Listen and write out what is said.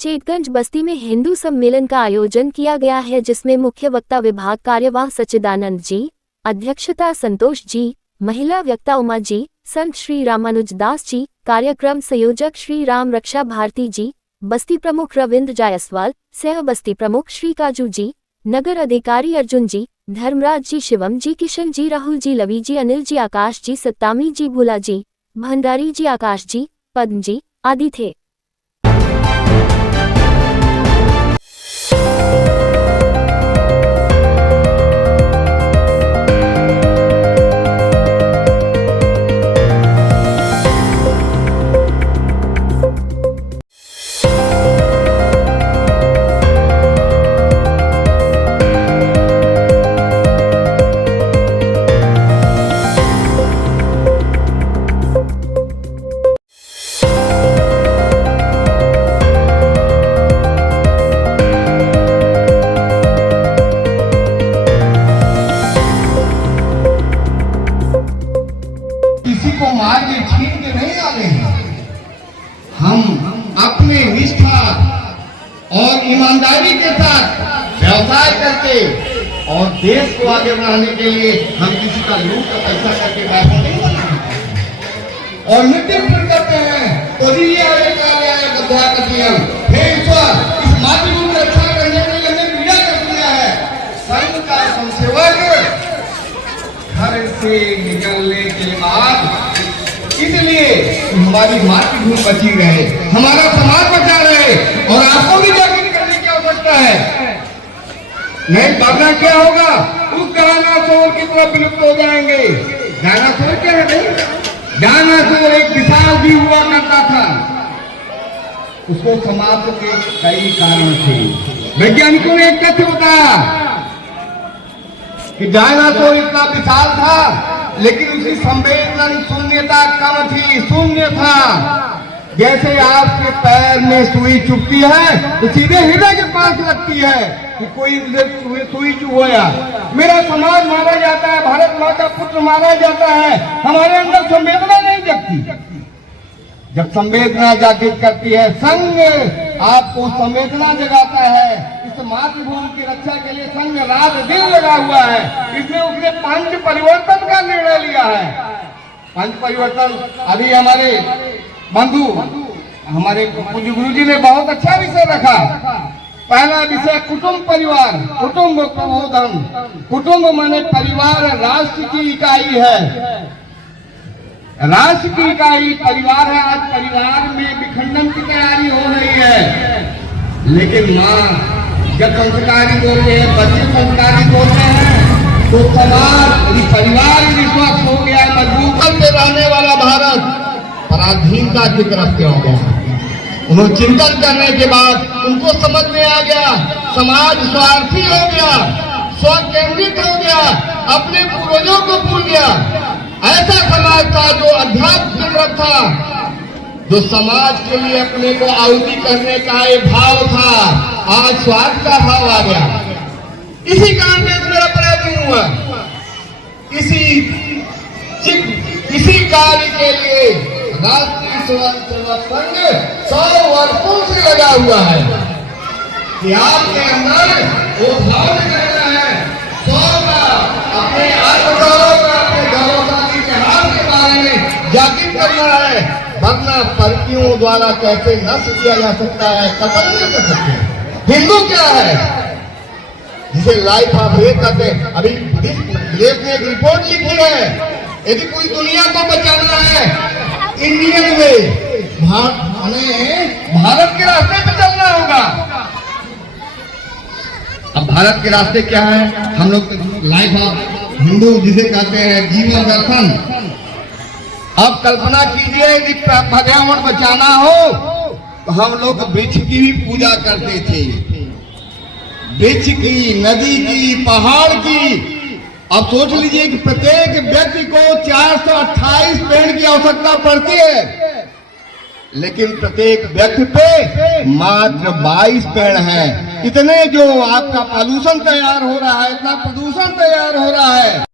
चेतगंज बस्ती में हिंदू सम्मेलन का आयोजन किया गया है, जिसमें मुख्य वक्ता विभाग कार्यवाह सच्चिदानंद जी, अध्यक्षता संतोष जी, महिला वक्ता उमा जी, संत श्री रामानुजदास जी, कार्यक्रम संयोजक श्री राम रक्षा भारती जी, बस्ती प्रमुख रविंद्र जायसवाल, सह बस्ती प्रमुख श्री काजू जी, नगर अधिकारी अर्जुन जी, धर्मराज जी, शिवम जी, किशन जी, राहुल जी, लवी जी, अनिल जी, आकाश जी, सत्तामी जी, भूला जी, भंडारी जी, आकाश जी, पद्म जी आदि थे। किसी को मार के छीन के नहीं आ रहे हैं। हम अपने निष्ठा और ईमानदारी के साथ व्यवसाय करके और देश को आगे बढ़ाने के लिए हम किसी का लूट का पैसा करके पैसा नहीं बनाते और मीटिंग करते हैं तो हे ईश्वर, इस मातृभूमि की रक्षा करने के लिए हमने पीड़ा कर दिया है। संघ का संसेवक घर से निकलने के बाद इसलिए हमारी मातृभूमि बची रहे, हमारा समाज बचा रहे और आपको भी जागृत करने की आवश्यकता है। नहीं वरना क्या होगा, उस डायनासोर की तरफ विलुप्त हो जाएंगे। डायनासोर क्या है भाई? डायनासोर एक विशाल भी हुआ करता था, उसको समाप्त के कई कारण थे। वैज्ञानिकों ने एक तथ्य बताया कि डायनासोर इतना विशाल था लेकिन उसकी संवेदन शून्यता कम थी, शून्य था। जैसे आपके पैर में सुई चुभती है तो सीधे हृदय के पास लगती है कि कोई सुई चुभोया। मेरा समाज मारा जाता है, भारत माँ का पुत्र मारा जाता है, हमारे अंदर संवेदना नहीं जगती। जब संवेदना जागृत करती है, संघ आपको संवेदना जगाता है। इस मातृभूमि की रक्षा के लिए संघ रात दिन लगा हुआ है। इसमें उसने पंच परिवर्तन का निर्णय लिया है। पंच परिवर्तन अभी हमारे बंधु, हमारे पूज्य गुरु जी ने बहुत अच्छा विषय रखा। पहला विषय कुटुंब परिवार, कुटुंब प्रबोधन। कुटुंब माने परिवार राष्ट्र की इकाई है, राष्ट्र की इकाई परिवार है। आज परिवार में विखंडन की तैयारी हो रही है, लेकिन माँ जब संस्कारी बोलते हैं, बच्चे संस्कारी बोलते हैं तो समाज यदि परिवार विश्वास हो गया, मजबूत से रहने वाला भारत पराधीनता की तरफ क्यों गया। उन्होंने चिंतन करने के बाद उनको समझ में आ गया समाज स्वार्थी हो गया, स्व केंद्रित हो गया, अपने पूर्वजों को भूल गया। ऐसा समाज था जो अध्यात्म की तरफ था, जो समाज के लिए अपने को आहुति करने का एक भाव था। आज स्वार्थ का भाव आ गया। इसी कारण में मेरा पराजय हुआ। इसी कार्य के लिए राष्ट्रीय स्वयं सेवक संघ 100 वर्षों से लगा हुआ है कि आपके अंदर वो भाव निकलना है, 100 का अपने आत्मगौरव का, अपने गौरवशाली इतिहास के बारे में जागृत करना है। वरना परकियों द्वारा कैसे नष्ट किया जा सकता है, खत्म नहीं कर सकते। हिंदू क्या है जिसे लाइफ ऑफ फेथ कहते हैं। अभी देश ने एक रिपोर्ट लिखी है, यदि पूरी दुनिया को बचाना है इंडियन वे, भारत के रास्ते पे चलना होगा। अब भारत के रास्ते क्या है? हम लोग लाइफ ऑफ हिंदू जिसे कहते हैं, जीवन दर्शन। अब कल्पना कीजिए यदि पर्यावरण बचाना हो तो हम लोग वृक्ष की भी पूजा करते थे, वृक्ष की, नदी की, पहाड़ की। अब सोच लीजिए कि प्रत्येक व्यक्ति को 428 पेड़ की आवश्यकता पड़ती है, लेकिन प्रत्येक व्यक्ति पे मात्र 22 पेड़ हैं। इतने जो आपका पॉल्यूशन तैयार हो रहा है, इतना प्रदूषण तैयार हो रहा है।